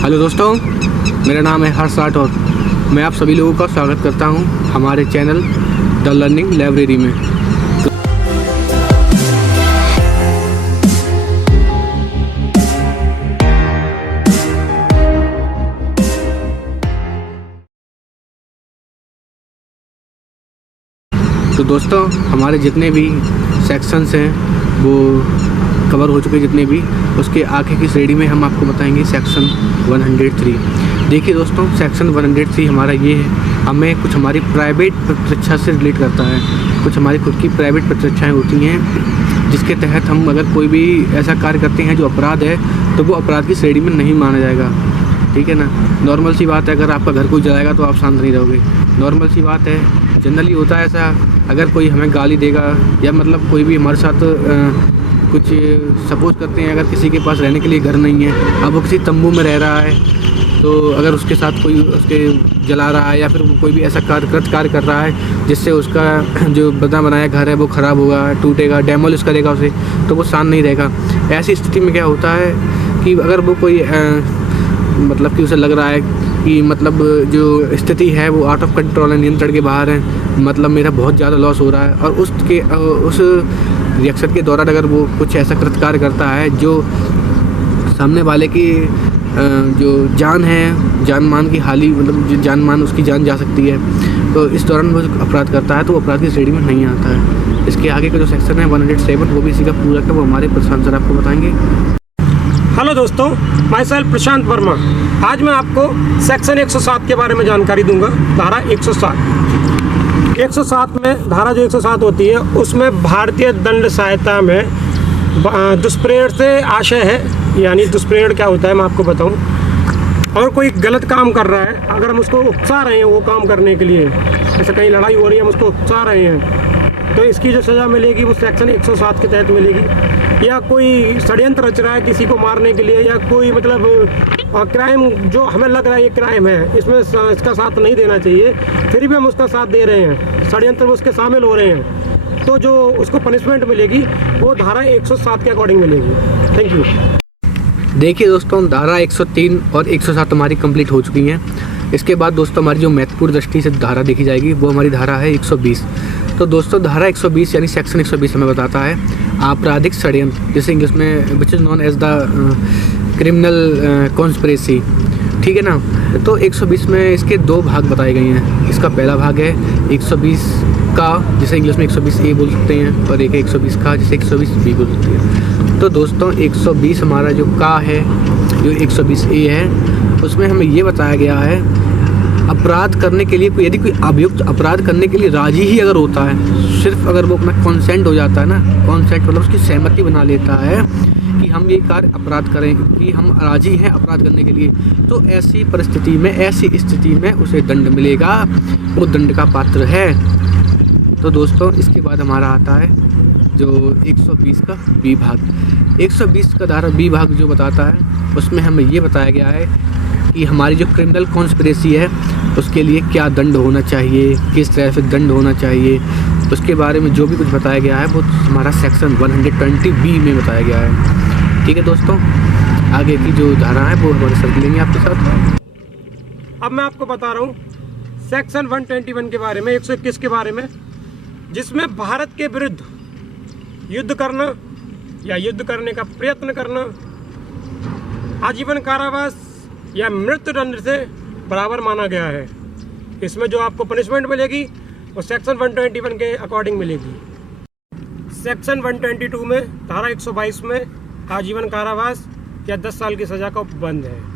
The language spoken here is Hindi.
हेलो दोस्तों, मेरा नाम है हर्ष राठौर। मैं आप सभी लोगों का स्वागत करता हूं हमारे चैनल द लर्निंग लाइब्रेरी में। तो दोस्तों, हमारे जितने भी सेक्शंस हैं वो कवर हो चुके, जितने भी उसके आगे की श्रेणी में हम आपको बताएंगे सेक्शन 103। देखिए दोस्तों, सेक्शन 103 हमारा ये है, हमें कुछ हमारी प्राइवेट परीक्षा से रिलेट करता है। कुछ हमारी खुद की प्राइवेट परीक्षाएँ होती हैं जिसके तहत हम अगर कोई भी ऐसा कार्य करते हैं जो अपराध है तो वो अपराध की श्रेणी में नहीं माना जाएगा। ठीक है ना। नॉर्मल सी बात है, अगर आपका घर कोई जलाएगा तो आप शांत नहीं रहोगे, नॉर्मल सी बात है। जनरली होता है ऐसा, अगर कोई हमें गाली देगा या मतलब कोई भी हमारे साथ कुछ सपोज करते हैं, अगर किसी के पास रहने के लिए घर नहीं है, अब वो किसी तंबू में रह रहा है, तो अगर उसके साथ कोई उसके जला रहा है या फिर कोई भी ऐसा कार्य कर रहा है जिससे उसका जो बना बनाया घर है वो ख़राब होगा, टूटेगा, डेमोलिश करेगा उसे, तो वो शांत नहीं रहेगा। ऐसी स्थिति में क्या होता है कि अगर वो कोई मतलब कि उसे लग रहा है कि मतलब जो स्थिति है वो आउट ऑफ कंट्रोल है, नियंत्रण के बाहर है, मतलब मेरा बहुत ज़्यादा लॉस हो रहा है, और उस रिएक्शन के दौरान अगर वो कुछ ऐसा कृतकार्य करता है जो सामने वाले की जो जान है, जान मान की हानि, मतलब जान मान उसकी जान जा सकती है, तो इस दौरान वो अपराध करता है तो वो अपराध की श्रेणी में नहीं आता है। इसके आगे का जो सेक्शन है 107 वो भी इसी का पूरा का वो हमारे प्रशांत सर आपको बताएंगे। हेलो दोस्तों, माई सेल्फ प्रशांत वर्मा। आज मैं आपको सेक्शन 107 के बारे में जानकारी दूंगा। धारा 107 में धारा जो 107 होती है उसमें भारतीय दंड संहिता में दुष्प्रेरण से आशय है। यानी दुष्प्रेरण क्या होता है मैं आपको बताऊं। अगर कोई गलत काम कर रहा है, अगर हम उसको उकसा रहे हैं वो काम करने के लिए, जैसे कहीं लड़ाई हो रही है हम उसको उकसा रहे हैं, तो इसकी जो सज़ा मिलेगी वो सेक्शन 107 के तहत मिलेगी। या कोई षड्यंत्र रच रहा है किसी को मारने के लिए, या कोई मतलब क्राइम जो हमें लग रहा है ये क्राइम है, इसमें इसका साथ नहीं देना चाहिए, फिर भी हम उसका साथ दे रहे हैं, षड्यंत्र में उसके शामिल हो रहे हैं, तो जो उसको पनिशमेंट मिलेगी वो धारा 107 के अकॉर्डिंग मिलेगी। Thank you. देखिए दोस्तों, धारा 103 और 107 हमारी कंप्लीट हो चुकी हैं। इसके बाद दोस्तों हमारी जो महत्वपूर्ण दृष्टि से धारा देखी जाएगी वो हमारी धारा है 120। तो दोस्तों धारा 120 यानी सेक्शन 120 हमें बताता है आपराधिक षड्यंत्र, जिसे इंग्लिश में which is known as the criminal conspiracy. ठीक है ना। तो 120 में इसके दो भाग बताए गए हैं। इसका पहला भाग है 120 का, जिसे इंग्लिश में 120A बोल सकते हैं, और एक है 120 का, जिसे 120B बोल सकते हैं। तो दोस्तों 120 हमारा जो का है, जो 120A है, उसमें हमें ये बताया गया है अपराध करने के लिए यदि कोई अभियुक्त अपराध करने के लिए राजी ही अगर होता है, सिर्फ अगर वो अपना कॉन्सेंट हो जाता है ना, कॉन्सेंट मतलब उसकी सहमति बना लेता है कि हम ये कार्य अपराध करें, कि हम राजी हैं अपराध करने के लिए, तो ऐसी परिस्थिति में, ऐसी स्थिति में उसे दंड मिलेगा, वो दंड का पात्र है। तो दोस्तों इसके बाद हमारा आता है जो 120 का बी भाग। 120 का धारा बी भाग जो बताता है उसमें हमें ये बताया गया है कि हमारी जो क्रिमिनल कॉन्स्पिरेसी है उसके लिए क्या दंड होना चाहिए, किस तरह से दंड होना चाहिए, उसके बारे में जो भी कुछ बताया गया है वो हमारा सेक्शन 120B में बताया गया है। ठीक है दोस्तों, आगे की जो धारा है वो हमारे सर लेंगे आपके साथ। अब मैं आपको बता रहा हूँ सेक्शन 121 के बारे में, 121 के बारे में, जिसमें भारत के विरुद्ध युद्ध करना या युद्ध करने का प्रयत्न करना आजीवन कारावास या मृत्यु दंड से बराबर माना गया है। इसमें जो आपको पनिशमेंट मिलेगी वो सेक्शन 121 के अकॉर्डिंग मिलेगी। सेक्शन 122 में धारा 122 में आजीवन कारावास या 10 साल की सज़ा का उपबंध है।